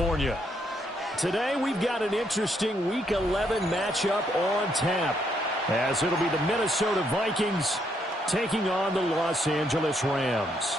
California. Today we've got an interesting Week 11 matchup on tap, as it'll be the Minnesota Vikings taking on the Los Angeles Rams.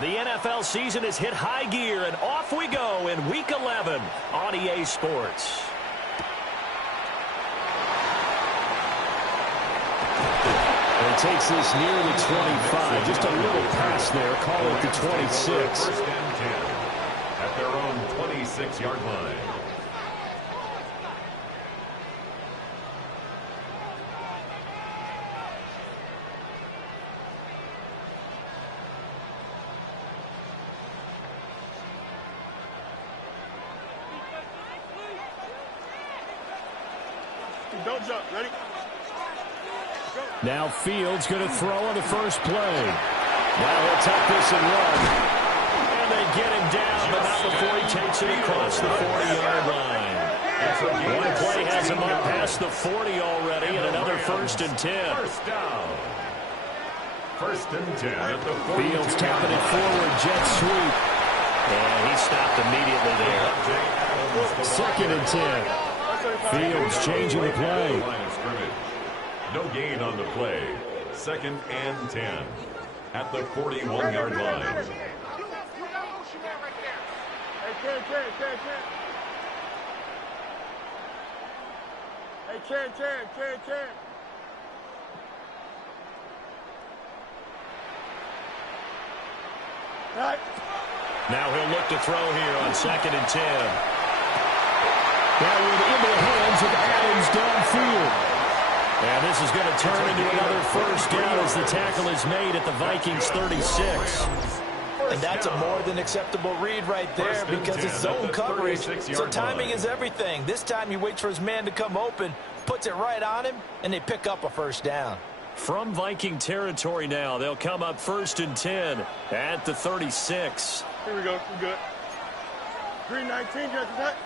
The NFL season has hit high gear, and off we go in Week 11 on EA Sports. And it takes this near the 25. Just a little pass there. Call it the 26. First and 10 at their own 26-yard line. Don't jump. Ready? Go. Now Fields going to throw on the first play. Now he'll tuck this and run. And they get him down, but not before he takes it across the 40-yard line. One play has him up past the 40 already, and another first and 10. First down. First and 10 at the 40. Fields tapping it forward, jet sweep. And he stopped immediately there. Second and 10. Fields changing the play. No gain on the play. Second and 10 at the 41-yard line. Hey, Ken. Hey, Ken. Right. Now he'll look to throw here on second and 10. That one into the hands of Adams downfield. And this is going to turn into another first down as the tackle is made at the Vikings 36. And that's a more than acceptable read right there because it's zone coverage. So timing is everything. This time he waits for his man to come open, puts it right on him, and they pick up a first down. From Viking territory now, they'll come up first and 10 at the 36. Here we go. We're good. 319, Justin. Hut.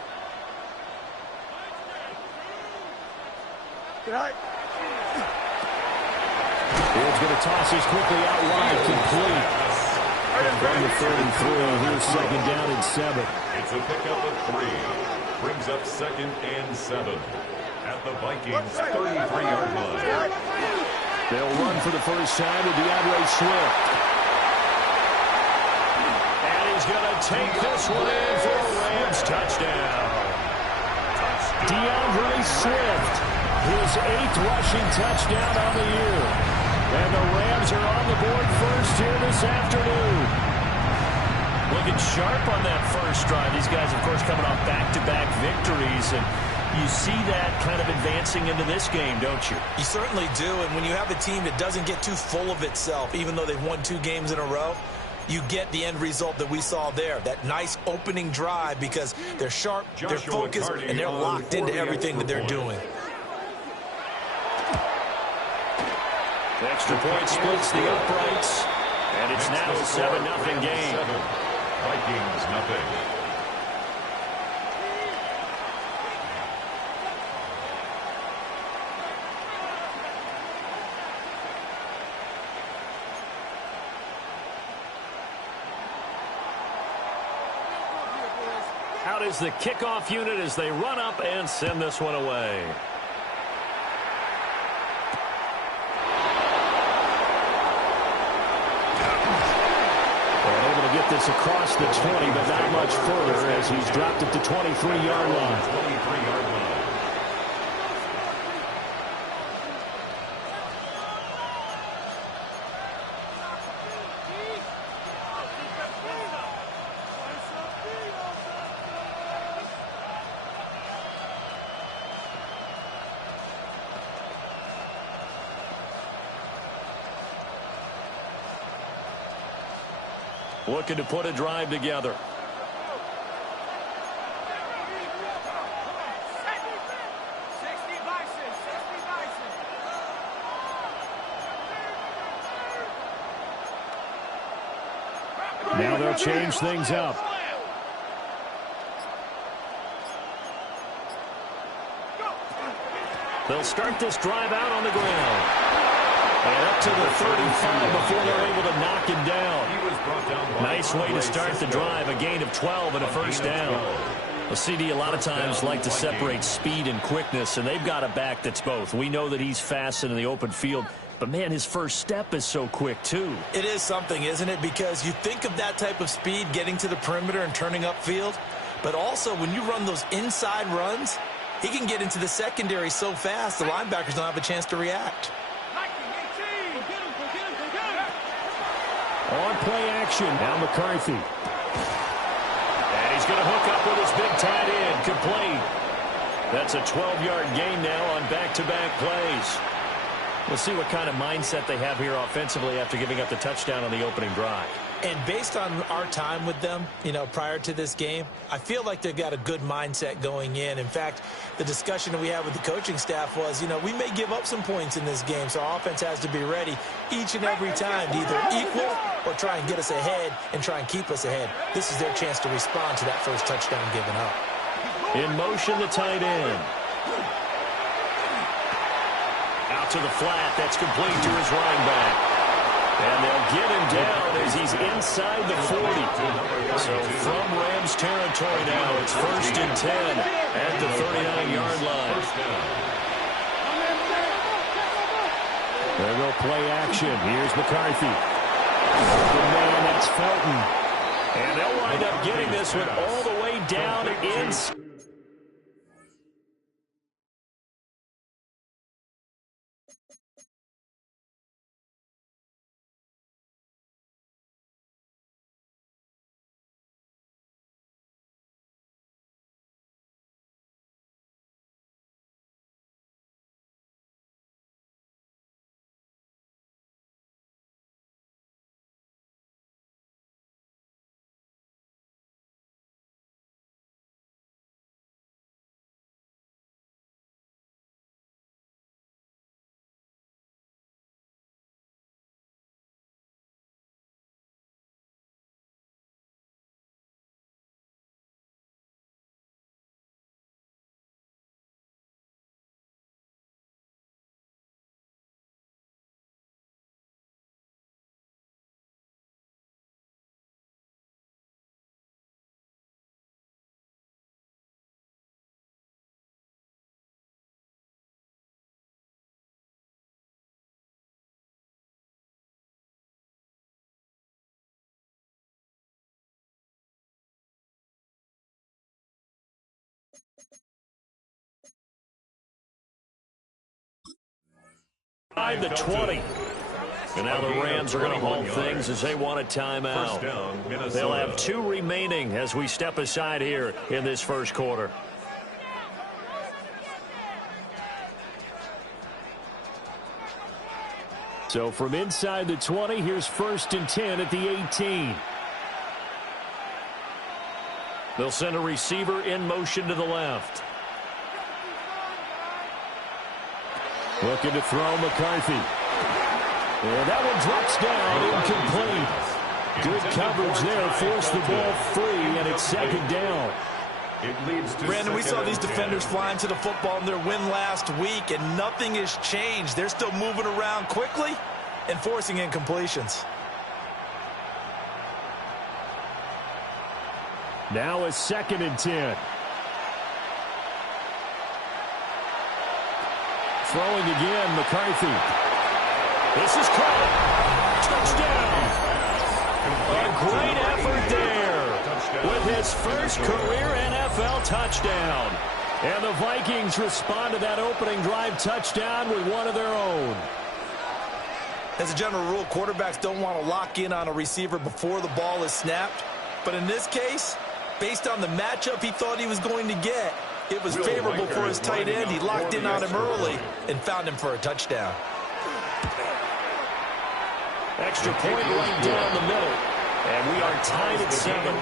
Good height. Fields going to toss this quickly out wide, complete. From the 33, here's second down and 7. It's a pickup of 3. Brings up second and 7 at the Vikings 33-yard line. They'll run for the first time with DeAndre Swift. And he's going to take this one in for a Rams touchdown. DeAndre Swift, his 8th rushing touchdown on the year. And the Rams are on the board first here this afternoon. Looking sharp on that first drive. These guys, of course, coming off back-to-back victories. And you see that kind of advancing into this game, don't you? You certainly do. And when you have a team that doesn't get too full of itself, even though they've won 2 games in a row, you get the end result that we saw there. That nice opening drive because they're sharp, they're focused, and they're locked into everything that they're doing. The extra point splits the uprights, and it's now a 7-0 game. Vikings nothing. Out is the kickoff unit as they run up and send this one away. Get this across the 20, but not much further as he's dropped it to 23-yard line. 23-yard line. Looking to put a drive together. Now they'll change things up. They'll start this drive out on the ground. And up to the 35 before they're able to knock him down. Nice way to start the drive. A gain of 12 and a first down. Well, CD a lot of times like to separate speed and quickness, and they've got a back that's both. We know that he's fast in the open field, but, man, his first step is so quick, too. It is something, isn't it? Because you think of that type of speed getting to the perimeter and turning upfield, but also when you run those inside runs, he can get into the secondary so fast the linebackers don't have a chance to react. On play action, now McCarthy. And he's going to hook up with his big tight end, complete. That's a 12-yard gain now on back-to-back plays. We'll see what kind of mindset they have here offensively after giving up the touchdown on the opening drive. And based on our time with them, prior to this game, I feel like they've got a good mindset going in. In fact, the discussion that we had with the coaching staff was, we may give up some points in this game, so our offense has to be ready each and every time to either equal or try and get us ahead and try and keep us ahead. This is their chance to respond to that first touchdown given up. In motion, the tight end. Out to the flat. That's complete to his running back. And they'll get him down as he's inside the 40. So from Rams territory now, it's 1st and 10 at the 39-yard line. There go play action. Here's McCarthy. Good man, that's Felton. And they'll wind up getting this one all the way down inside. The 20. And now the Rams are going to hold things as they want a timeout. They'll have 2 remaining as we step aside here in this first quarter. So from inside the 20, here's 1st and 10 at the 18. They'll send a receiver in motion to the left. Looking to throw McCarthy. And that one drops down, incomplete. Good coverage there, forced the ball free, and it's 2nd down. Brandon, we saw these defenders flying to the football in their win last week, and nothing has changed. They're still moving around quickly and forcing incompletions. Now a 2nd and 10. Throwing again, McCarthy. This is caught. Touchdown. A great effort there with his first career NFL touchdown. And the Vikings respond to that opening drive touchdown with one of their own. As a general rule, quarterbacks don't want to lock in on a receiver before the ball is snapped. But in this case, based on the matchup he thought he was going to get, it was favorable for his tight end. He locked in on him early and found him for a touchdown. Extra point right down the middle. And we are tied at 7.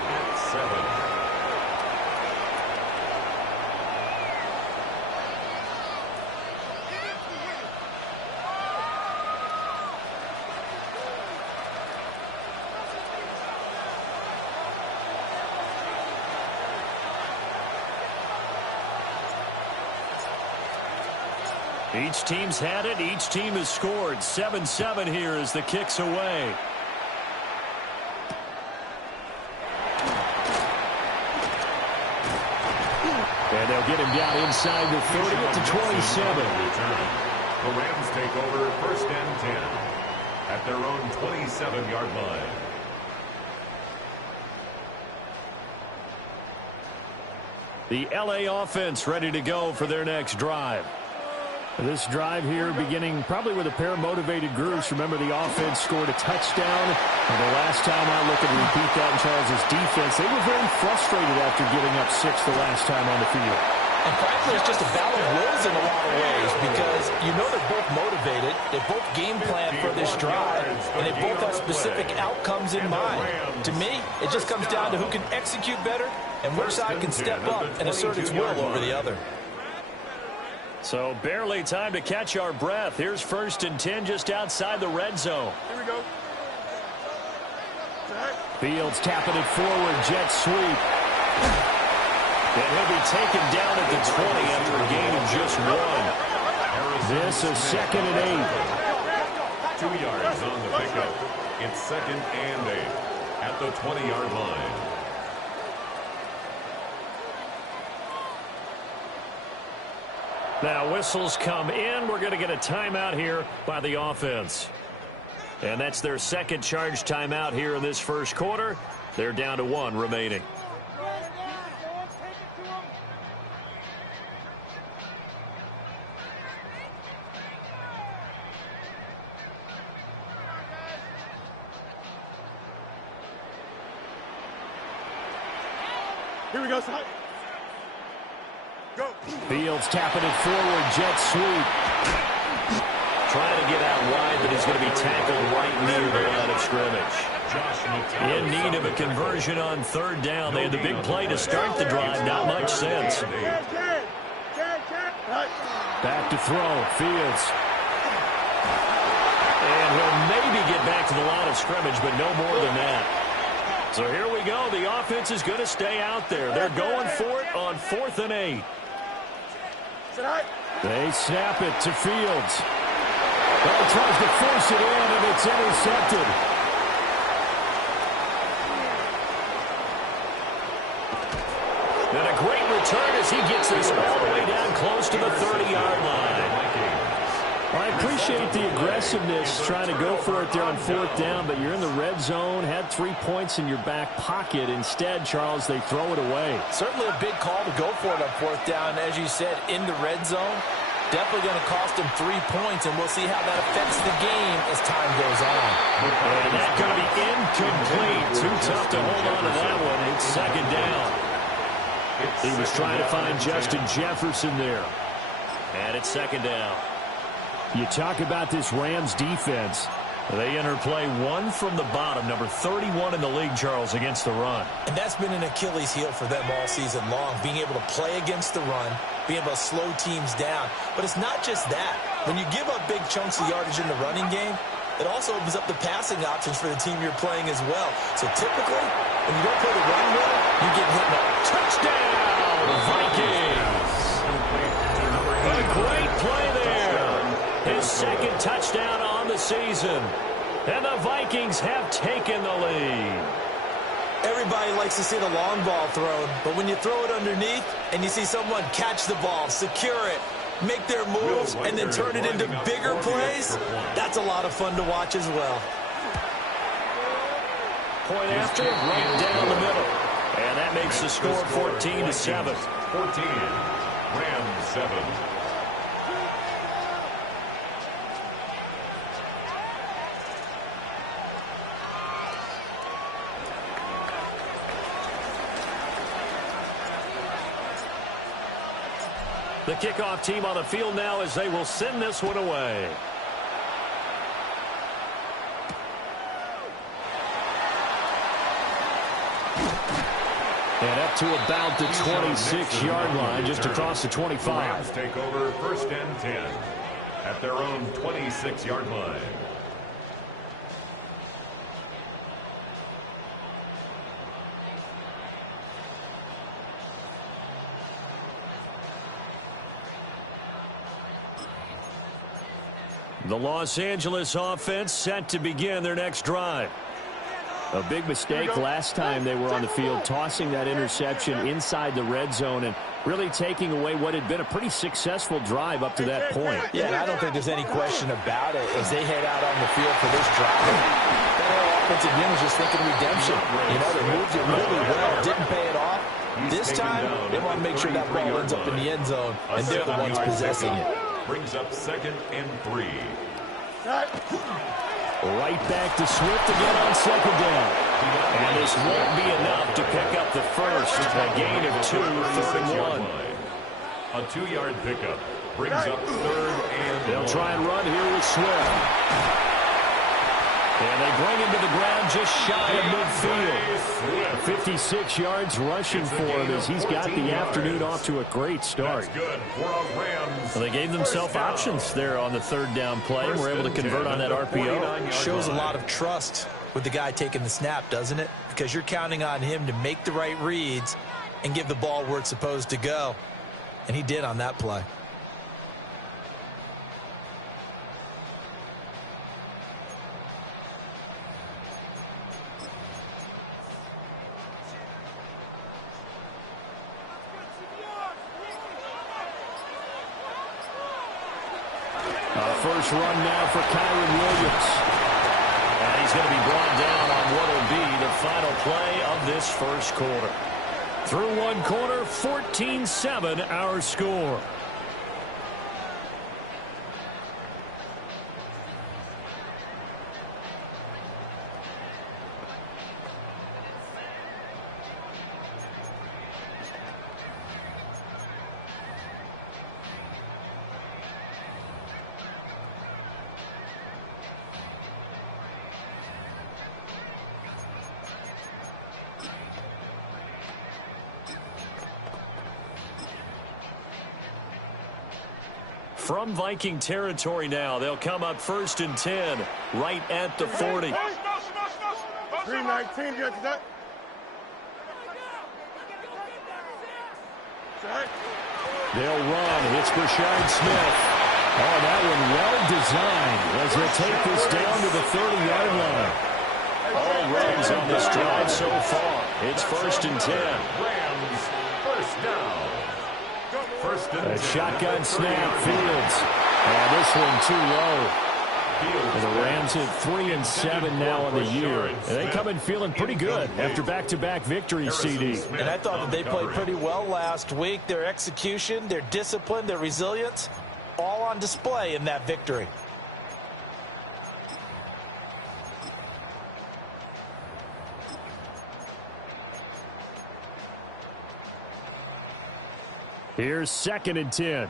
Each team's had it. Each team has scored. 7-7 here as the kick's away. And they'll get him down inside the 30 at the 27. The Rams take over 1st and 10 at their own 27-yard line. The LA offense ready to go for their next drive. This drive here beginning probably with a pair of motivated groups. Remember, the offense scored a touchdown. And the last time I look and repeat that in Charles' defense, they were very frustrated after giving up 6 the last time on the field. And frankly, it's just a battle of wills in a lot of ways because you know they're both motivated. They both game plan for this drive, and they both have specific outcomes in mind. To me, it just comes down to who can execute better and which side can step up and assert its will over the other. So barely time to catch our breath. Here's 1st and 10 just outside the red zone. Here we go. Fields tapping it forward, jet sweep. And he'll be taken down at the 20 after a gain of just 1. This is 2nd and 8. 2 yards on the pickup. It's 2nd and 8 at the 20-yard line. Now whistles come in. We're going to get a timeout here by the offense. And that's their 2nd charge timeout here in this 1st quarter. They're down to 1 remaining. Here we go, son. Go. Fields tapping it forward, jet sweep. Trying to get out wide, but he's going to be tackled right near the line of scrimmage. In need of a conversion on 3rd down. They had the big play to start the drive. Not much sense. Back to throw. Fields. And he'll maybe get back to the line of scrimmage, but no more than that. So here we go. The offense is going to stay out there. They're going for it on 4th and 8. They snap it to Fields. Ball tries to force it in, and it's intercepted. And a great return as he gets this all the way down close to the 30-yard line. I appreciate the aggressiveness trying to go for it there on 4th down, but you're in the red zone, had 3 points in your back pocket. Instead, Charles, they throw it away. Certainly a big call to go for it on 4th down. As you said, in the red zone, definitely going to cost them 3 points, and we'll see how that affects the game as time goes on. And that's going to be incomplete. Too tough to hold on to that one. It's 2nd down. He was trying to find Justin Jefferson there. And it's 2nd down. You talk about this Rams defense. They interplay 1 from the bottom, number 31 in the league, Charles, against the run. And that's been an Achilles heel for them all season long, being able to play against the run, being able to slow teams down. But it's not just that. When you give up big chunks of yardage in the running game, it also opens up the passing options for the team you're playing as well. So typically, when you don't play the run well, you get hit in a touchdown, Vikings. A great play there. His 2nd touchdown on the season. And the Vikings have taken the lead. Everybody likes to see the long ball thrown, but when you throw it underneath and you see someone catch the ball, secure it, make their moves, and then turn it into bigger plays, that's a lot of fun to watch as well. Point after, right down the middle. And that makes the score 14-7. 14, Rams 7. The kickoff team on the field now as they will send this one away. And up to about the 26-yard line, just across the 25. The Rams take over 1st and 10 at their own 26-yard line. The Los Angeles offense set to begin their next drive. A big mistake last time they were on the field, tossing that interception inside the red zone and really taking away what had been a pretty successful drive up to that point. Yeah, and I don't think there's any question about it as they head out on the field for this drive. That offensive unit was just thinking redemption. You know, they moved it really well, didn't pay it off. This time, they want to make sure that ball ends up in the end zone, and they're the ones possessing it. Brings up 2nd and 3. Right back to Swift again on 2nd down. And this won't be enough to pick up the first. A gain of 2, 3rd and 1. A 2-yard pickup brings up 3rd and They'll try and run here with Swift. And they bring him to the ground just shy of midfield. 56 yards rushing for him as he's got the afternoon off to a great start. That's good for a Rams. Well, they gave themselves options there on the 3rd down play and were able to convert on that RPO. Shows a lot of trust with the guy taking the snap, doesn't it? Because you're counting on him to make the right reads and give the ball where it's supposed to go. And he did on that play. First run now for Kyron Williams. And he's going to be brought down on what will be the final play of this first quarter. Through one quarter, 14-7 our score. From Viking territory now, they'll come up 1st and 10, right at the 40. 319, get that. They'll run. It's Brashard Smith. Oh, that one well designed as they'll take this down to the 30-yard line. All runs on this drive so far. It's 1st and 10. Rams first down. A shotgun snap, Fields. And this one too low. And the Rams hit 3 and 7 now on the year. And they come in feeling pretty good after back-to-back victories, CD. And I thought that they played pretty well last week. Their execution, their discipline, their resilience, all on display in that victory. Here's 2nd and 10.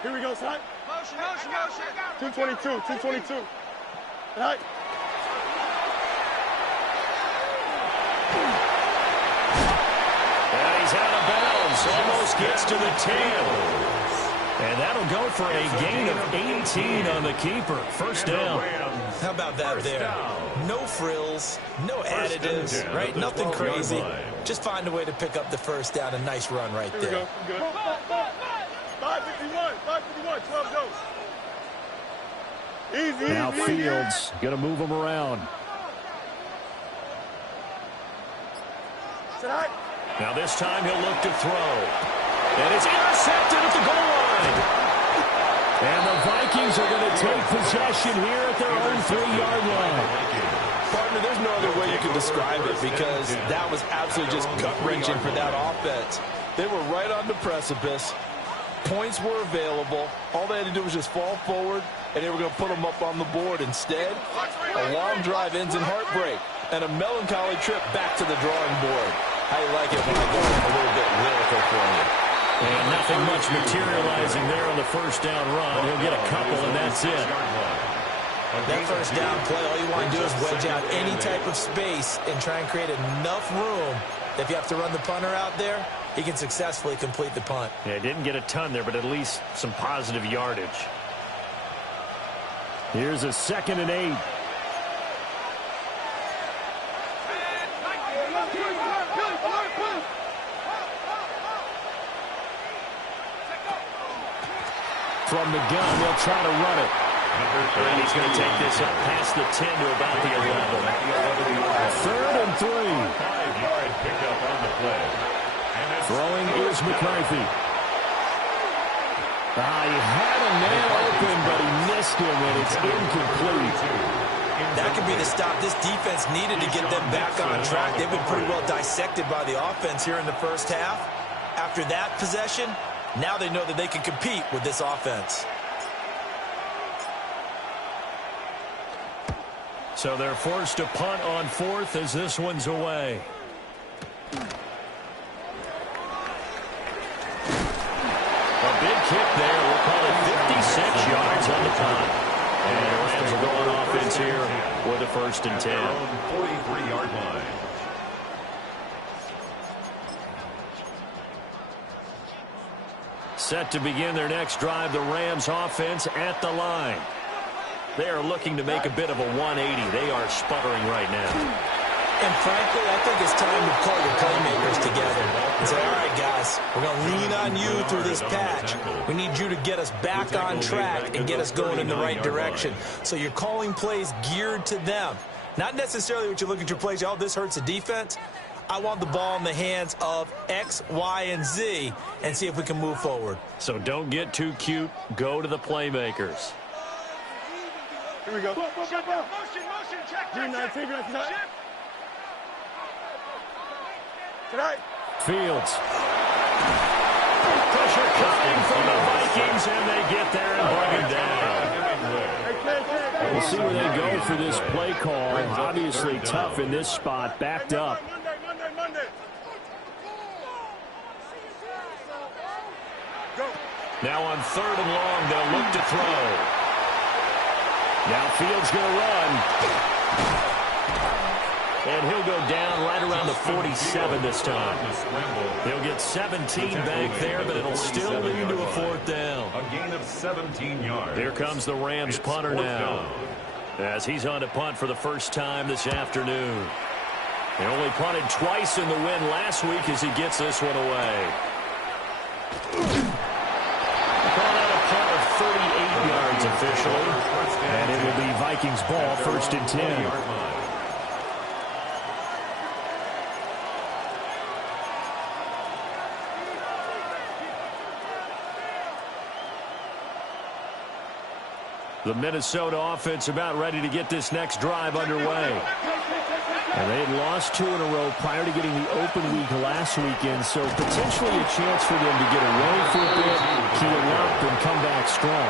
Here we go, son. Motion. 222. Right. And he's out of bounds. Almost gets to the 10. And that'll go for a gain of 18 on the keeper. First down. How about that there? No frills, no additives, right? Nothing crazy. Just find a way to pick up the first down. A nice run right there. Here we go. 551, 12 goes. Easy. Now Fields going to move him around. Now this time he'll look to throw. And it's intercepted at the goal line. And the Vikings are going to take possession here at their own 3-yard line. Partner, there's no other way you can describe it because that was absolutely just gut-wrenching for that offense. They were right on the precipice. Points were available. All they had to do was just fall forward, and they were going to put them up on the board. Instead, a long drive ends in heartbreak and a melancholy trip back to the drawing board. How you like it when I go a little bit lyrical for you? And nothing much materializing there on the first down run. He'll get a couple, and that's it. That first down play, all you want to do is wedge out any type of space and try and create enough room that if you have to run the punter out there, he can successfully complete the punt. Yeah, didn't get a ton there, but at least some positive yardage. Here's a 2nd and 8. From the gun, they'll try to run it. And he's going to take this up past the 10 to about the 11. 3rd and 3. 5-yard pickup on the play. Throwing is McCarthy. He had a man open, but he missed him, and it's incomplete. That could be the stop this defense needed to get them back on track. They've been pretty well dissected by the offense here in the first half. After that possession, now they know that they can compete with this offense. So they're forced to punt on 4th as this one's away. A big kick there. We'll call it 56 yards on the punt. And the Rams will go on offense here with a 1st and 10. 43-yard line. Set to begin their next drive, the Rams offense at the line. They are looking to make a bit of a 180. They are sputtering right now. And frankly, I think it's time to call your playmakers together and say, all right, guys, we're going to lean on you through this patch. We need you to get us back on track and get us going in the right direction. So you're calling plays geared to them. Not necessarily what you look at your plays, oh, this hurts the defense. I want the ball in the hands of X, Y, and Z and see if we can move forward. So don't get too cute. Go to the playmakers. Here we go. Motion, check. 19, tonight. Fields. Pressure coming from the Vikings, and they get there and bring him down. We'll see where they go for this play call. Obviously tough in this spot, backed up. Monday. Go. Now on 3rd and long, they'll look to throw. Now Fields going to run. And he'll go down right around the 47 this time. He'll get 17 back there, but it'll still lead to a 4th down. A gain of 17 yards. Here comes the Rams punter now, as he's on to punt for the first time this afternoon. They only punted twice in the win last week as he gets this one away. Called out a punt of 38 yards officially. And it will be Vikings ball, 1st and 10. The Minnesota offense about ready to get this next drive underway. And they had lost 2 in a row prior to getting the open week last weekend, so potentially a chance for them to get away for a bit, keel up, and come back strong.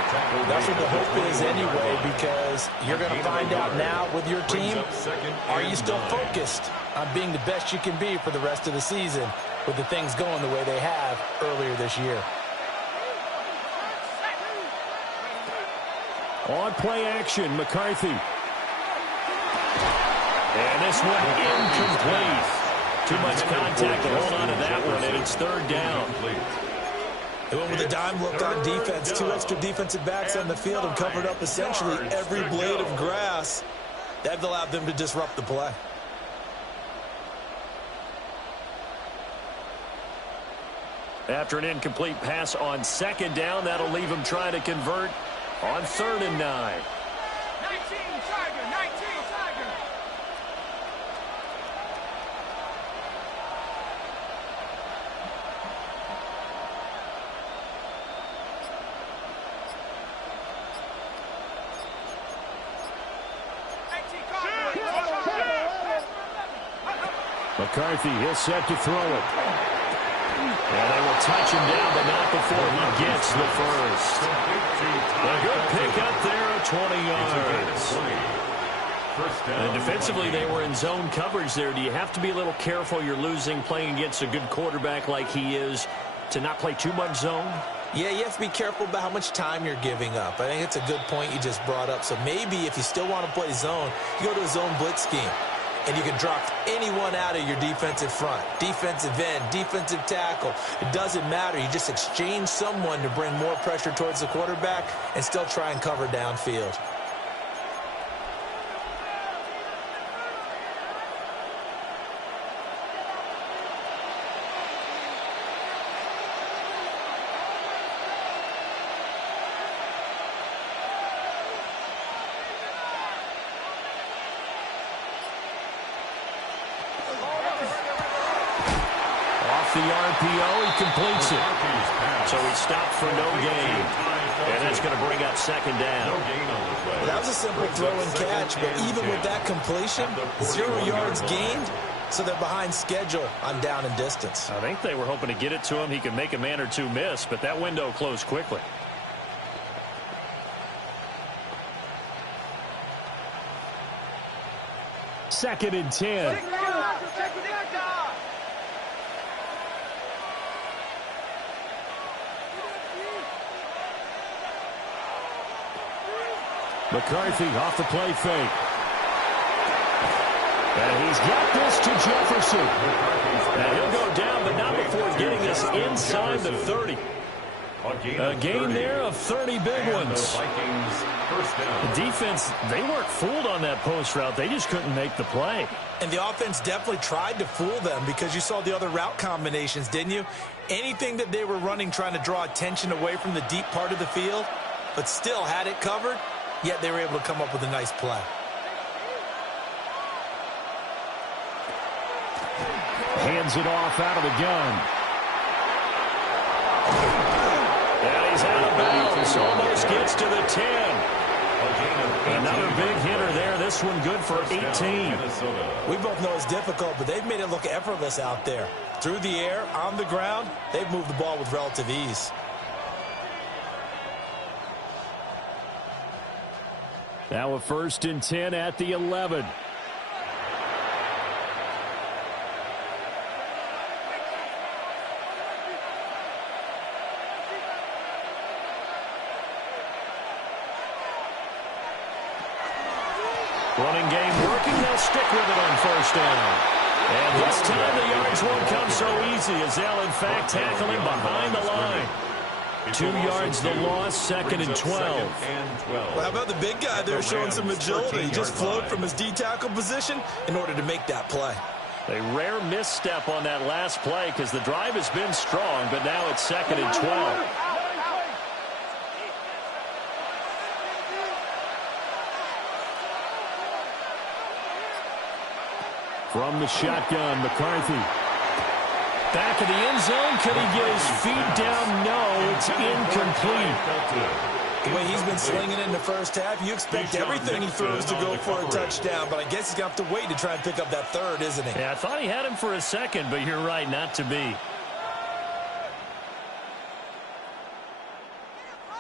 That's what the hope is anyway, because you're going to find out now with your team, are you still focused on being the best you can be for the rest of the season with the things going the way they have earlier this year? On play action, McCarthy. And this one incomplete. Too much contact to hold on to that one, and it's 3rd down. They went with a dime look on defense. 2 extra defensive backs on the field and covered up essentially every blade of grass. That allowed them to disrupt the play. After an incomplete pass on 2nd down, that'll leave them trying to convert on 3rd and 9. 19, Tiger. McCarthy, he'll set to throw it. And they will touch him down, but not before he gets the first. A good pick up there at 20 yards. And defensively, they were in zone coverage there. Do you have to be a little careful? You're losing playing against a good quarterback like he is to not play too much zone? Yeah, you have to be careful about how much time you're giving up. I think it's a good point you just brought up. So maybe if you still want to play zone, you go to a zone blitz scheme. And you can drop anyone out of your defensive front, defensive end, defensive tackle. It doesn't matter. You just exchange someone to bring more pressure towards the quarterback and still try and cover downfield. the RPO. He completes it. So he stopped for no gain. And that's going to bring up second down. That was a simple throw and catch, but even with that completion, 0 yards gained, so they're behind schedule on down and distance. I think they were hoping to get it to him. He could make a man or two miss, but that window closed quickly. Second and 10. McCarthy off the play fake. And he's got this to Jefferson. And he'll go down, but not before getting us inside the 30. A gain there of 30 big ones. The defense, they weren't fooled on that post route. They just couldn't make the play. And the offense definitely tried to fool them because you saw the other route combinations, didn't you? Anything that they were running trying to draw attention away from the deep part of the field, but still had it covered, yet they were able to come up with a nice play. Hands it off out of the gun. And he's out of bounds. Almost gets to the 10. Another big hitter there. This one good for 18. We both know it's difficult, but they've made it look effortless out there. Through the air, on the ground, they've moved the ball with relative ease. Now a 1st and 10 at the 11. Running game working. They'll stick with it on 1st down. And this time the yards won't come so easy as they'll, in fact, tackle him behind the line. 2 yards the loss, 2nd and 12. Well, how about the big guy there showing some agility? He just flowed from his D-tackle position in order to make that play. A rare misstep on that last play because the drive has been strong, but now it's 2nd and 12. From the shotgun, McCarthy. Back of the end zone. Could he get his feet down? No, it's incomplete. The way he's been slinging in the first half, you expect everything he throws to go for a touchdown, but I guess he's going to have to wait to try and pick up that 3rd, isn't he? Yeah, I thought he had him for a second, but you're right, not to be.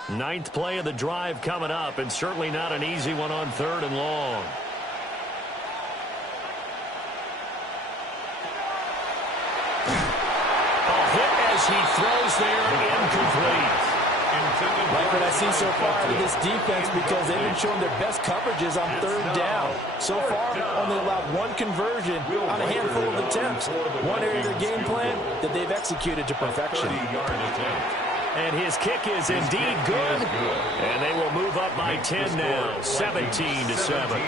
9th play of the drive coming up, and certainly not an easy one on 3rd and long. He throws there, incomplete. Like what I see so far out of this defense, because they've been showing their best coverages on 3rd down. So far, only allowed 1 conversion on a handful of attempts. One area of their game plan that they've executed to perfection. And his kick is indeed good. And they will move up by 10 now, 17-7.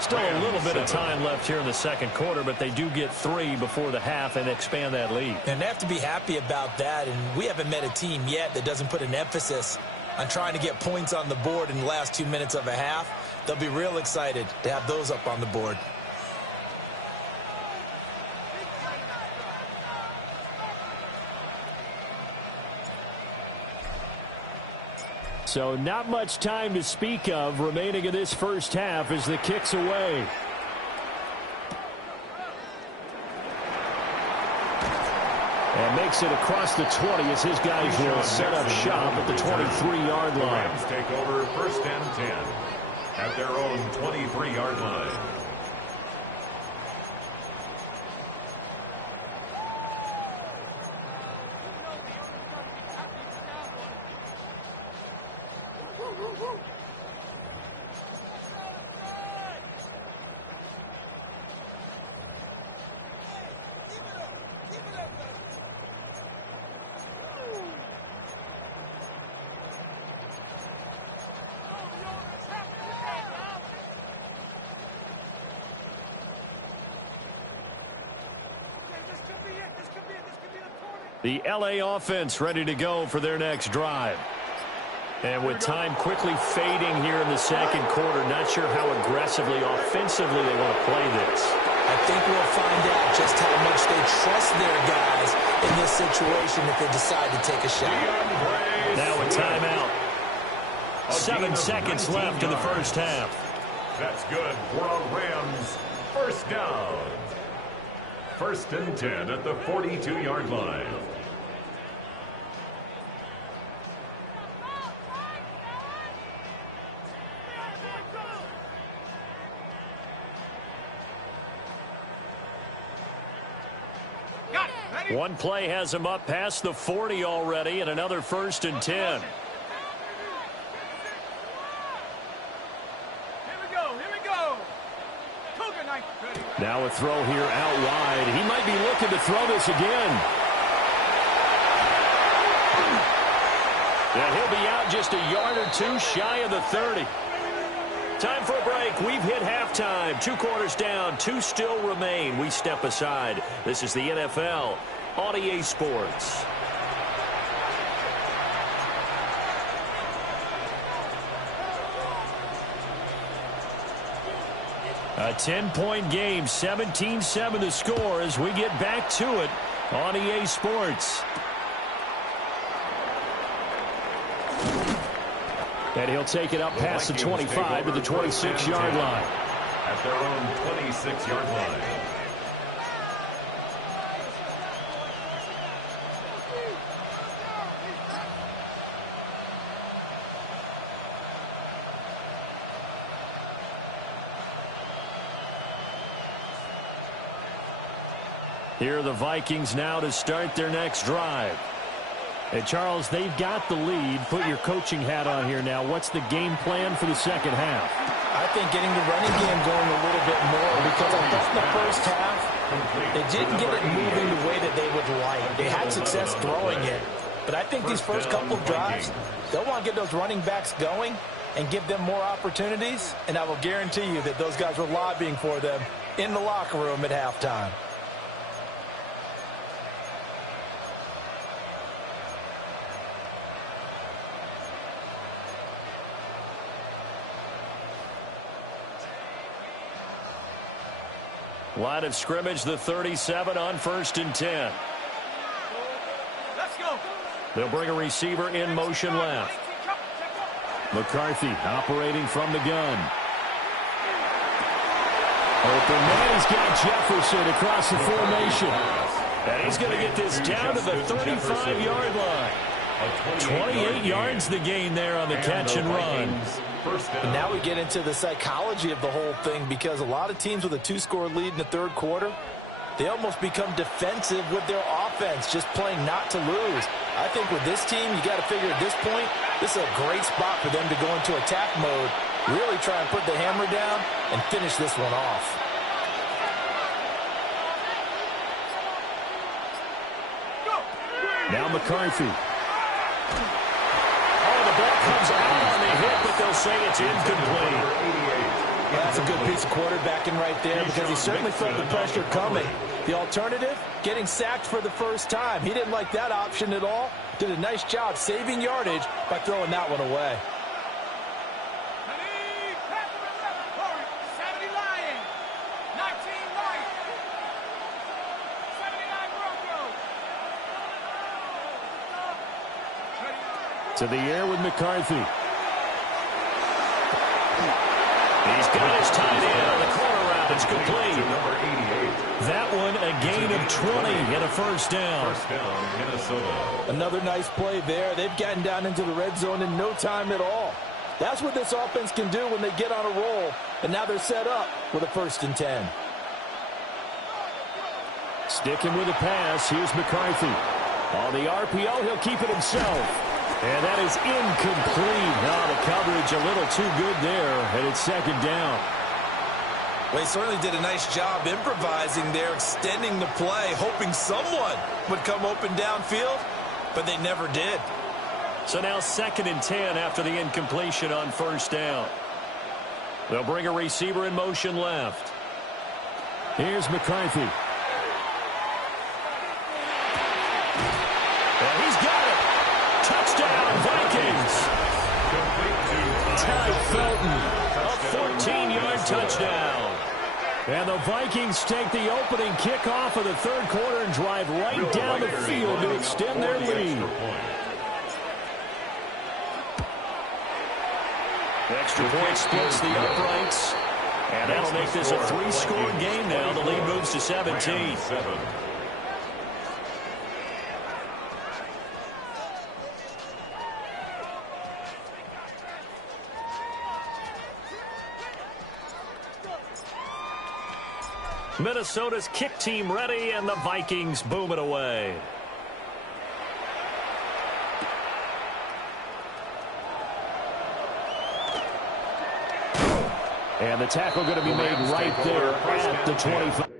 Still a little bit of time left here in the 2nd quarter, but they do get 3 before the half and expand that lead. And they have to be happy about that, and we haven't met a team yet that doesn't put an emphasis on trying to get points on the board in the last 2 minutes of a half. They'll be real excited to have those up on the board. So not much time to speak of remaining in this first half as the kick's away. And makes it across the 20 as his guys will set up shop at the 23-yard line. Rams take over 1st and 10 at their own 23-yard line. The L.A. offense ready to go for their next drive. And with time quickly fading here in the 2nd quarter, not sure how aggressively, offensively they want to play this. I I think we'll find out just how much they trust their guys in this situation if they decide to take a shot. Now a timeout. 7 seconds left in the first half. That's good for a Rams first down. 1st and 10 at the 42-yard line. One play has him up past the 40 already, and another 1st and 10. Now a throw here out wide. He might be looking to throw this again. And he'll be out just a yard or two shy of the 30. Time for a break. We've hit halftime. 2 quarters down. 2 still remain. We step aside. This is the NFL on EA Sports. A 10-point game, 17-7 the score as we get back to it on EA Sports. And he'll take it up past the 25 to the 26-yard line. At their own 26-yard line. Here are the Vikings now to start their next drive. Hey, Charles, they've got the lead. Put your coaching hat on here now. What's the game plan for the second half? I think getting the running game going a little bit more, because I thought in the first half they didn't get it moving the way that they would like. They had success throwing it, but I think these first couple of drives, they'll want to get those running backs going and give them more opportunities, and I will guarantee you that those guys were lobbying for them in the locker room at halftime. Line of scrimmage, the 37 on 1st and 10. Let's go. They'll bring a receiver in motion left. McCarthy operating from the gun. Open man, he's got Jefferson across the formation. And he's going to get this down to the 35-yard line. 28 yards the gain there on the catch and run. And now we get into the psychology of the whole thing, because a lot of teams with a 2-score lead in the third quarter, they almost become defensive with their offense, just playing not to lose. I think with this team, you got to figure at this point, this is a great spot for them to go into attack mode, really try and put the hammer down and finish this one off. Now McCarthy. The ball comes out on the hit, but they'll say it's incomplete. Yeah, that's a good piece of quarterbacking right there, because he certainly felt the pressure coming. The alternative, getting sacked for the first time. He didn't like that option at all. Did a nice job saving yardage by throwing that one away. To the air with McCarthy. He's got his tight end on the corner route. It's complete. That one a gain of 20 and a first down. Minnesota. Another nice play there. They've gotten down into the red zone in no time at all. That's what this offense can do when they get on a roll. And now they're set up with a 1st and 10. Sticking with the pass. Here's McCarthy. On the RPO, he'll keep it himself. And that is incomplete. Now the coverage a little too good there, and it's 2nd down. Well, he certainly did a nice job improvising there, extending the play, hoping someone would come open downfield, but they never did. So now 2nd and 10 after the incompletion on 1st down. They'll bring a receiver in motion left. Here's McCarthy. And he's got it. Touchdown, Vikings. Ty Felton, a 14-yard touchdown. And the Vikings take the opening kickoff of the third quarter and drive right down the field to extend their lead. The extra point splits the uprights. And that'll make this a 3-score game now. The lead moves to 17. Minnesota's kick team ready, and the Vikings boom it away. And the tackle going to be made right there at the 25.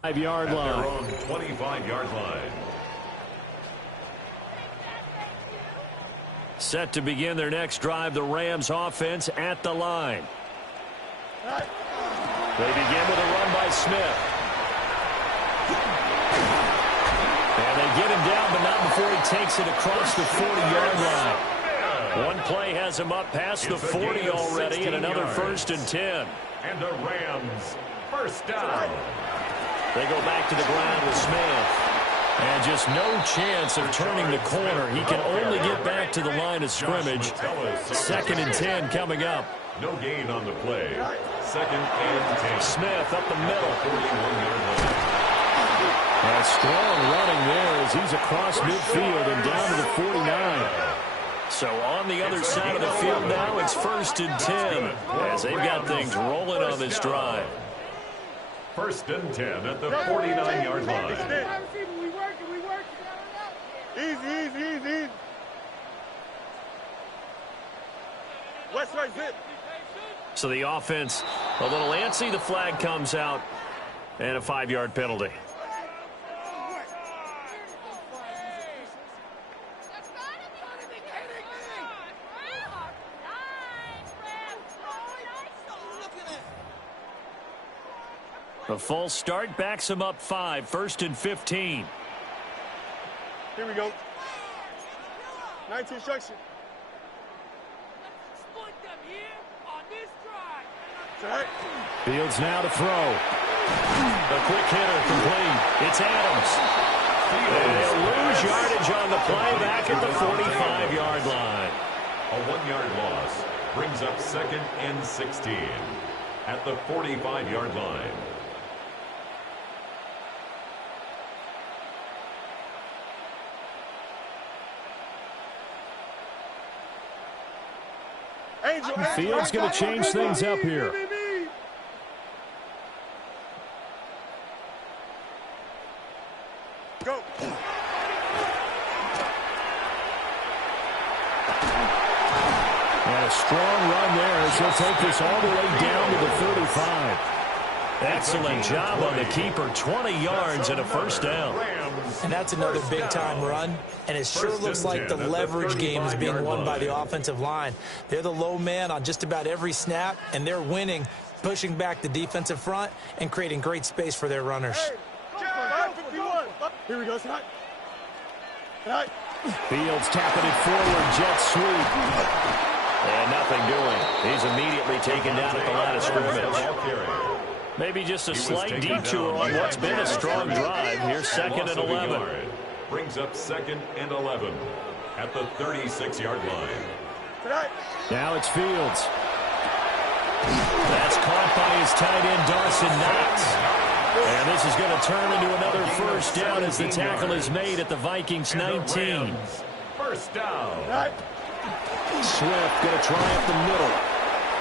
Five-yard line. At their own 25-yard line. Set to begin their next drive, the Rams offense at the line. They begin with a run by Smith. And they get him down, but not before he takes it across the 40-yard line. One play has him up past the 40 already, and another first and 10. And the Rams first down. They go back to the ground with Smith. And just no chance of turning the corner. He can only get back to the line of scrimmage. Second and 10 coming up. No gain on the play. Second and 10. Smith up the middle. 41-yard line. A strong running there as he's across midfield and down to the 49. So on the other side of the field now, it's first and 10 as they've got things rolling on this drive. First and 10 at the 49-yard line. Easy. West right zip. So the offense a little antsy. The flag comes out and a 5-yard penalty. A false start backs him up 5. First and 15. Here we go. 19 instruction. Split them here on this drive. Fields now to throw. A quick hitter complete. It's Adams. And they'll lose yardage on the play back at the 45-yard line. A 1-yard loss brings up second and 16 at the 45-yard line. Fields going to change things up here. Go. And a a strong run there as he'll take this all the way down to the 35. Excellent job on the keeper. 20 yards and a first down. And that's another big-time run. And it sure looks like the leverage game is being won by the offensive line. They're the low man on just about every snap, and they're winning, pushing back the defensive front and creating great space for their runners. Here we go, Scott. Fields tapping it forward, jet sweep. And nothing doing. He's immediately taken down at the line of scrimmage. Maybe just a slight detour on what's been a strong drive. Here's 2nd and 11. Brings up 2nd and 11 at the 36-yard line. Now it's Fields. That's caught by his tight end, Dawson Knox. And this is going to turn into another first down as the tackle is made at the Vikings 19. First down. Swift going to try up the middle.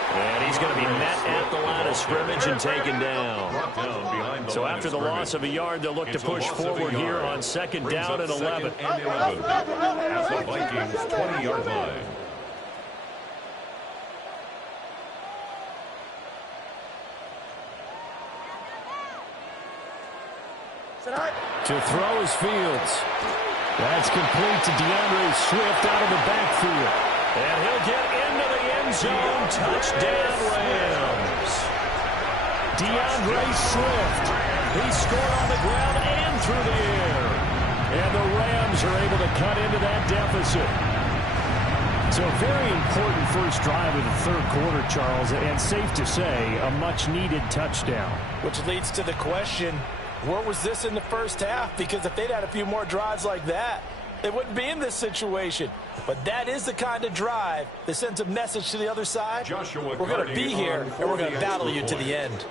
And he's going to be met at the line of scrimmage and taken down. So after the loss of a yard, they'll look to push forward here on 2nd down and 11. At the Vikings 20-yard line. To throw is Fields. That's complete to DeAndre Swift out of the backfield. And he'll get into the end zone. Touchdown, Rams. DeAndre Swift. He scored on the ground and through the air. And the Rams are able to cut into that deficit. So a very important first drive of the third quarter, Charles, and safe to say, a much-needed touchdown. Which leads to the question, where was this in the first half? Because if they'd had a few more drives like that, they wouldn't be in this situation. But that is the kind of drive that sends a message to the other side. We're going to be here, and we're going to battle you to the end.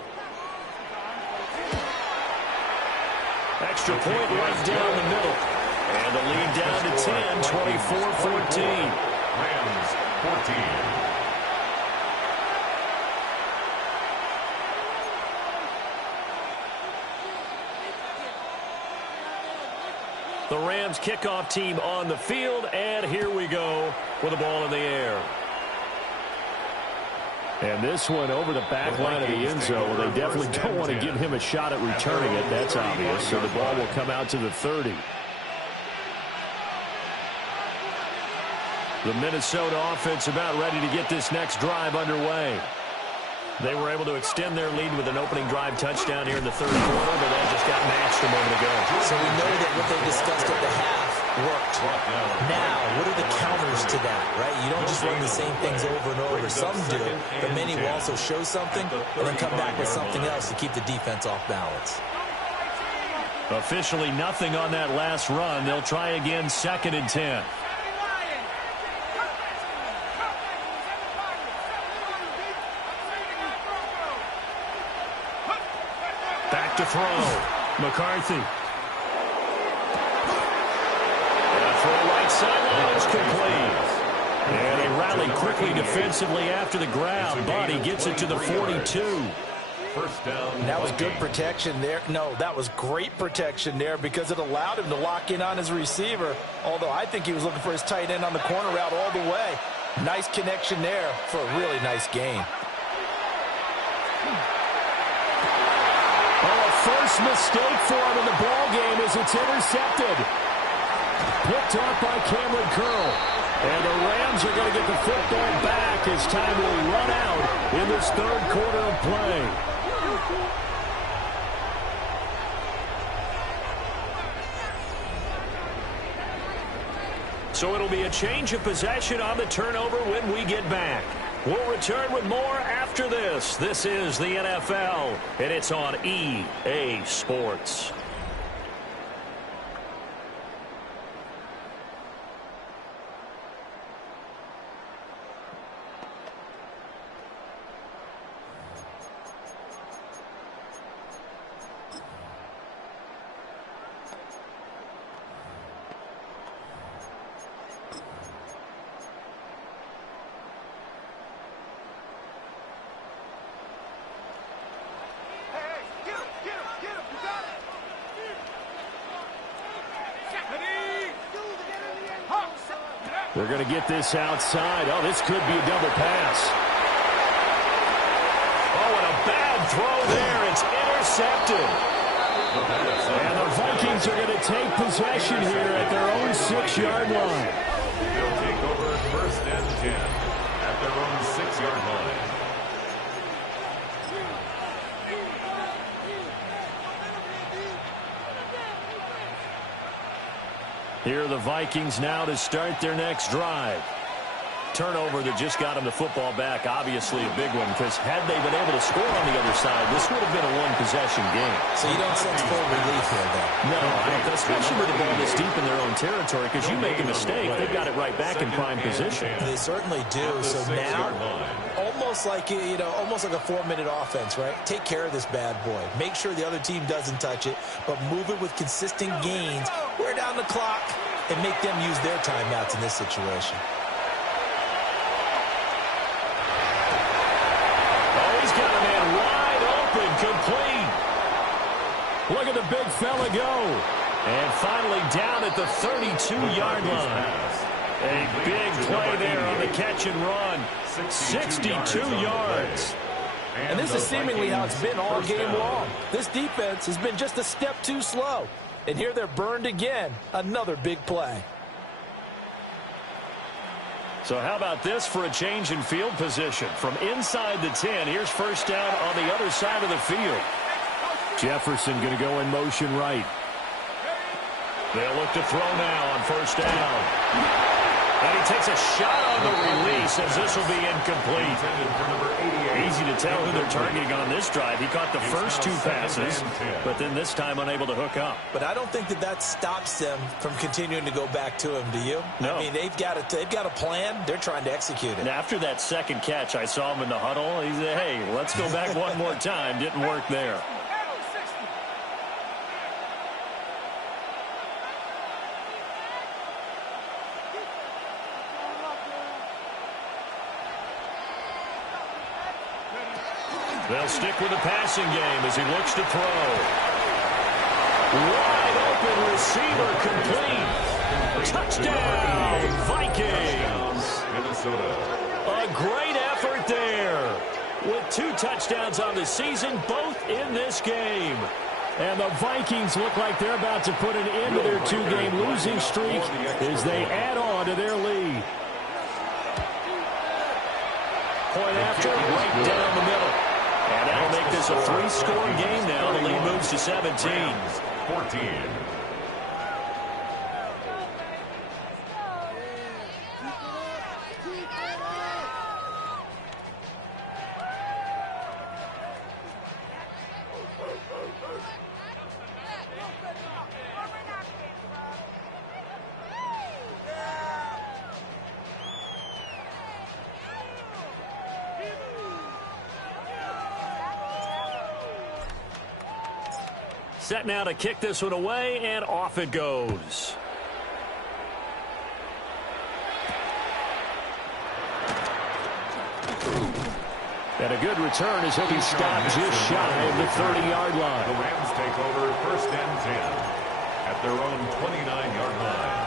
Extra point right down the middle. And the lead down to 10, 24-14. Rams 14. The Rams kickoff team on the field, and here we go with the ball in the air. And this one over the back line of the end zone. They definitely don't want to give him a shot at returning it. That's obvious. So the ball will come out to the 30. The Minnesota offense about ready to get this next drive underway. They were able to extend their lead with an opening drive touchdown here in the third quarter, but that just got matched a moment ago. So we know that what they discussed at the half worked. Now, what are the counters to that, right? You don't just run the same things over and over. Some do, but many will also show something and then come back with something else to keep the defense off balance. Officially nothing on that last run. They'll try again, 2nd and 10. Back to throw. McCarthy. And a throw right sideline is complete. And he rallied quickly defensively after the grab, but he gets it to the 42. First down. That was good protection there. No, that was great protection there because it allowed him to lock in on his receiver, although I think he was looking for his tight end on the corner route all the way. Nice connection there for a really nice gain. First mistake for him in the ball game as it's intercepted. Picked off by Cameron Curl. And the Rams are going to get the football back as time will run out in this third quarter of play. So it'll be a change of possession on the turnover when we get back. We'll return with more after this. This is the NFL, and it's on EA Sports. They're going to get this outside. Oh, this could be a double pass. Oh, and a bad throw there. It's intercepted. And the Vikings are going to take possession here at their own 6-yard line. They'll take over 1st and 10 at their own 6-yard line. Here are the Vikings now to start their next drive. Turnover that just got them the football back, obviously a big one, because had they been able to score on the other side, this would have been a one-possession game. So you don't sense full relief here, though? No, especially with the ball this deep in their own territory, because you make a mistake, they've got it right back in prime position. They certainly do. So now, almost like almost like a 4-minute offense, right? Take care of this bad boy. Make sure the other team doesn't touch it, but move it with consistent gains. Wear down the clock and make them use their timeouts in this situation. Got a man wide open, complete. Look at the big fella go. And finally down at the 32-yard line. A big play there on the catch and run. 62 yards. And this is seemingly how it's been all game long. This defense has been just a step too slow. And here they're burned again. Another big play. So how about this for a change in field position? From inside the 10, here's 1st down on the other side of the field. Jefferson going to go in motion right. They'll look to throw now on 1st down. And he takes a shot on the release as this will be incomplete. Easy to tell who they're targeting on this drive. He caught the first 2 passes, but then this time unable to hook up. But I don't think that stops them from continuing to go back to him, do you? No. I mean, they've got a plan. They're trying to execute it. And after that second catch, I saw him in the huddle. He said, hey, let's go back one more time. Didn't work there. They'll stick with the passing game as he looks to throw. Wide open receiver complete. Touchdown, Vikings. Minnesota. A great effort there. With 2 touchdowns on the season, both in this game. And the Vikings look like they're about to put an end to their 2-game losing streak as they add on to their lead. Point after, right down the middle. And that'll make this a 3-score game now. The lead moves to 17. 14. Set now to kick this one away, and off it goes. And a good return as he'll be stopped just shy of the 30-yard line. The Rams take over 1st and 10 at their own 29-yard line.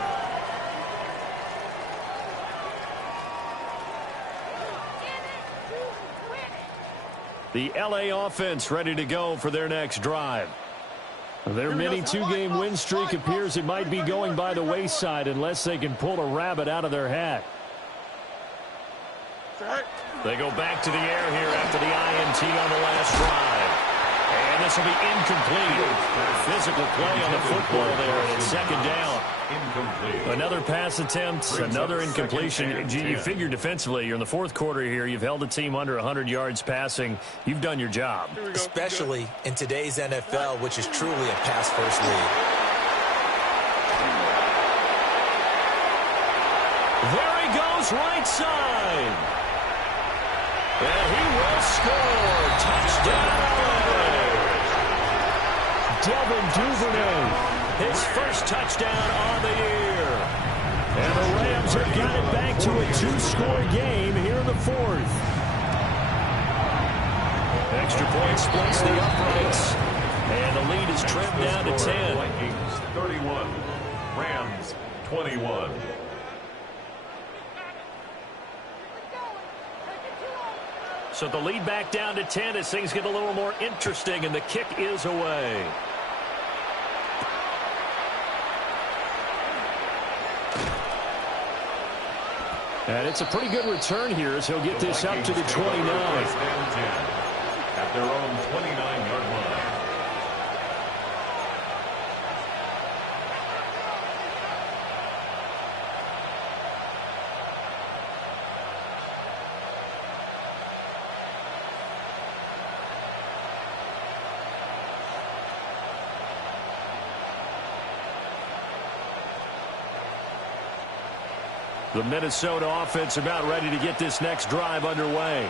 The LA offense ready to go for their next drive. Their mini 2-game win streak appears it might be going by the wayside unless they can pull a rabbit out of their hat. They go back to the air here after the INT on the last drive. And this will be incomplete. Physical play on the football there, and it's 2nd down. Incomplete. Another pass attempt, another incompletion. You figure defensively, you're in the 4th quarter here. You've held a team under 100 yards passing. You've done your job. Especially in today's NFL, which is truly a pass-first league. There he goes, right side. And he will score. Touchdown, LA. Devin Duvernay, his first touchdown on the year. And the Rams have got it back to a 2-score game here in the 4th. Extra point splits the uprights. And the lead is trimmed down to 10. Vikings 31, Rams 21. So the lead back down to 10 as things get a little more interesting, and the kick is away. And it's a pretty good return here as he'll get this up to the 29. At their own 29-yard line. The Minnesota offense about ready to get this next drive underway.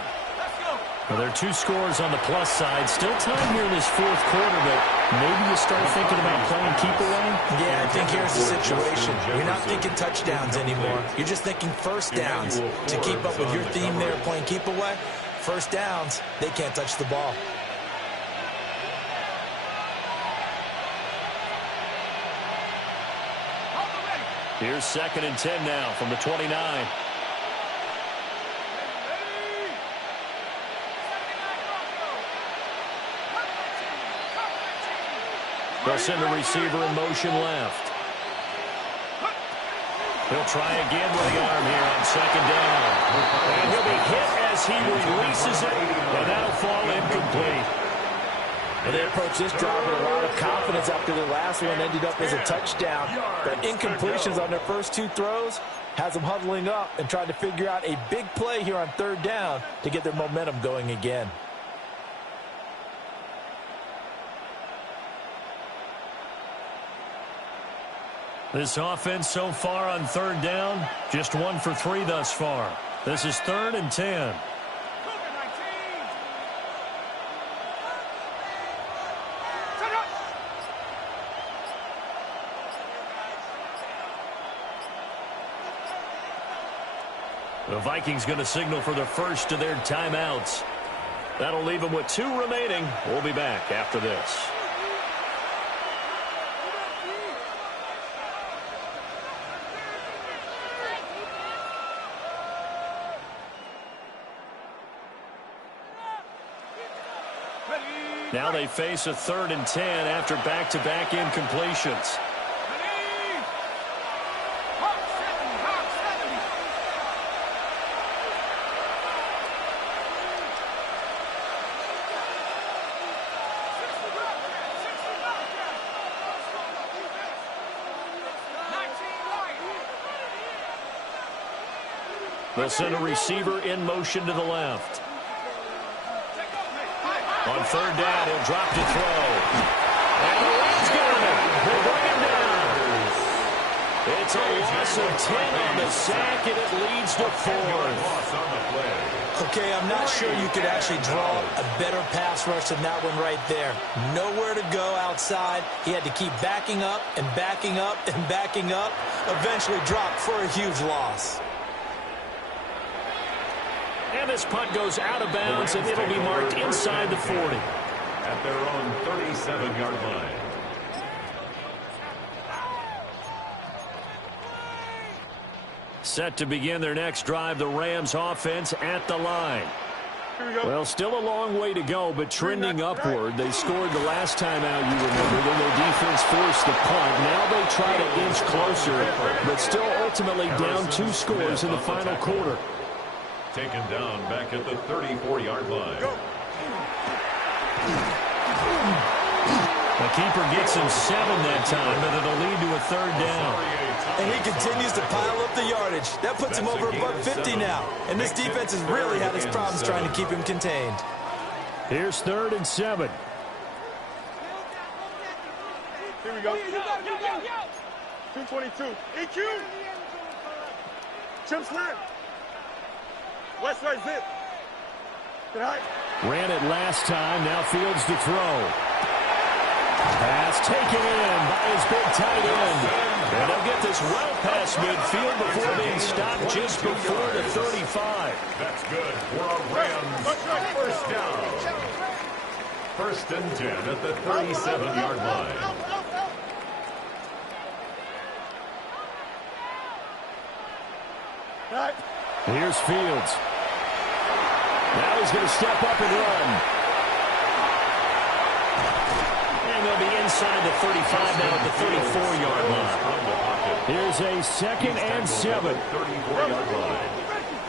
Well, there are 2 scores on the plus side. Still time here in this fourth quarter, but maybe you start thinking about playing keep away? Yeah, I think here's the situation. You're not thinking touchdowns anymore. You're just thinking first downs. To keep up with your theme there, playing keep away, first downs, they can't touch the ball. Here's 2nd and 10 now from the 29. They'll send the receiver in motion left. He'll try again with the arm here on 2nd down. And he'll be hit as he releases it, and that'll fall incomplete. Well, they approached this drive with a lot of confidence after the last one ended up as a touchdown. But incompletions on their first 2 throws has them huddling up and trying to figure out a big play here on 3rd down to get their momentum going again. This offense so far on 3rd down, just 1 for 3 thus far. This is 3rd and 10. The Vikings going to signal for the first of their timeouts. That'll leave them with 2 remaining. We'll be back after this. Now they face a 3rd and 10 after back-to-back incompletions. They'll send a receiver in motion to the left. On 3rd down, he'll drop to throw. And the Rams got it. They bring him down. It's a loss of 10 on the sack, and it leads to 4th. Okay, I'm not sure you could actually draw a better pass rush than that one right there. Nowhere to go outside. He had to keep backing up and backing up and backing up. Eventually dropped for a huge loss. And this punt goes out of bounds, and it'll be marked inside the 40. At their own 37-yard line. Set to begin their next drive, the Rams offense at the line. Well, still a long way to go, but trending upward. They scored the last time out, you remember. Then their defense forced the punt. Now they try to inch closer, but still ultimately down 2 scores in the final quarter. Taken down back at the 34-yard line. The keeper gets him 7 that time, but it'll lead to a 3rd down. And he continues to pile up the yardage. That puts him over above 50 now. And this defense has really had its problems trying to keep him contained. Here's 3rd and 7. Here we go. 222. EQ. Chip slant. West side zip. Good height. Ran it last time. Now Fields to throw. Pass taken in by his big tight end. And they'll get this well past midfield before being stopped just before the 35. That's good for a Rams first down. 1st and 10 at the 37-yard line. Here's Fields. Now he's going to step up and run. And they'll be inside the 35 now at the 34-yard line. Here's a 2nd and 7. 34-yard line.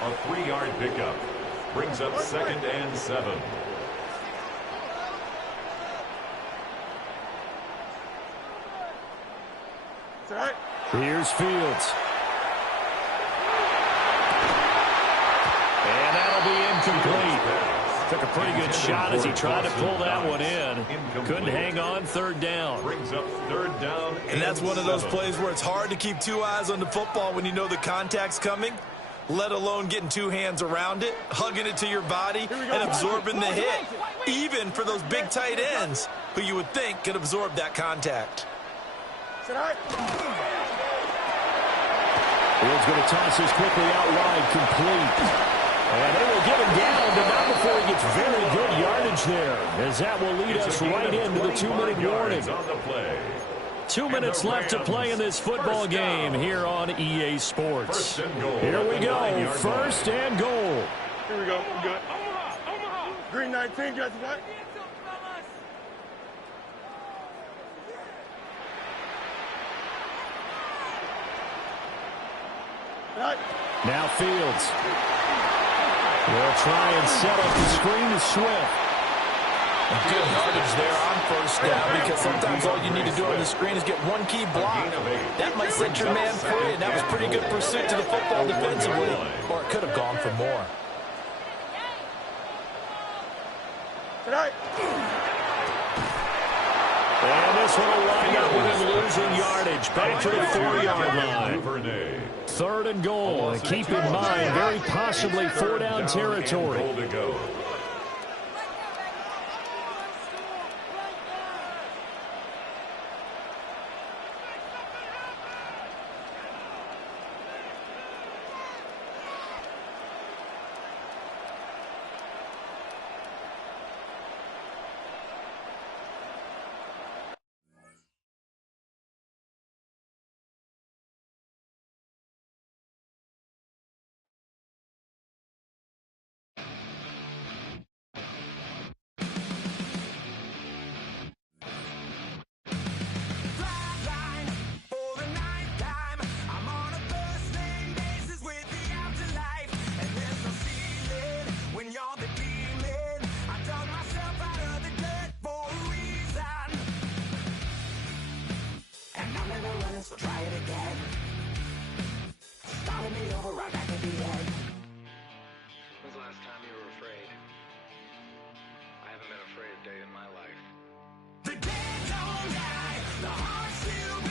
A 3-yard pickup. Brings up 2nd and 7. Here's Fields. And that'll be incomplete. Took a pretty good shot as he tried to pull that one in. Couldn't hang on 3rd down. Brings up 3rd down. And that's one of those plays where it's hard to keep 2 eyes on the football when you know the contact's coming, let alone getting 2 hands around it, hugging it to your body, and absorbing the hit, even for those big tight ends who you would think could absorb that contact. Fields going to toss this quickly out wide, complete. And they will get him down, but not before he gets very good yardage there, as that will lead us right into the 2-minute warning. 2 minutes left to play in this football game here on EA Sports. Here we go, 1st and goal. Here we go, we good. Green 19, guys, what? Now Fields will try and set up the screen to Swift. Good yardage there on 1st down, because sometimes all you need to do on the screen is get 1 key block. That might set your man free, and that was pretty good pursuit to the football defensively, or it could have gone for more. And this one will wind up with him losing yardage. Back to the 4-yard line. 3rd and goal. And keep in mind, very possibly 4-down territory. So try it again. Starting me over right back at the end. When's the last time you were afraid? I haven't been afraid a day in my life. The dead don't die, the heart still beats.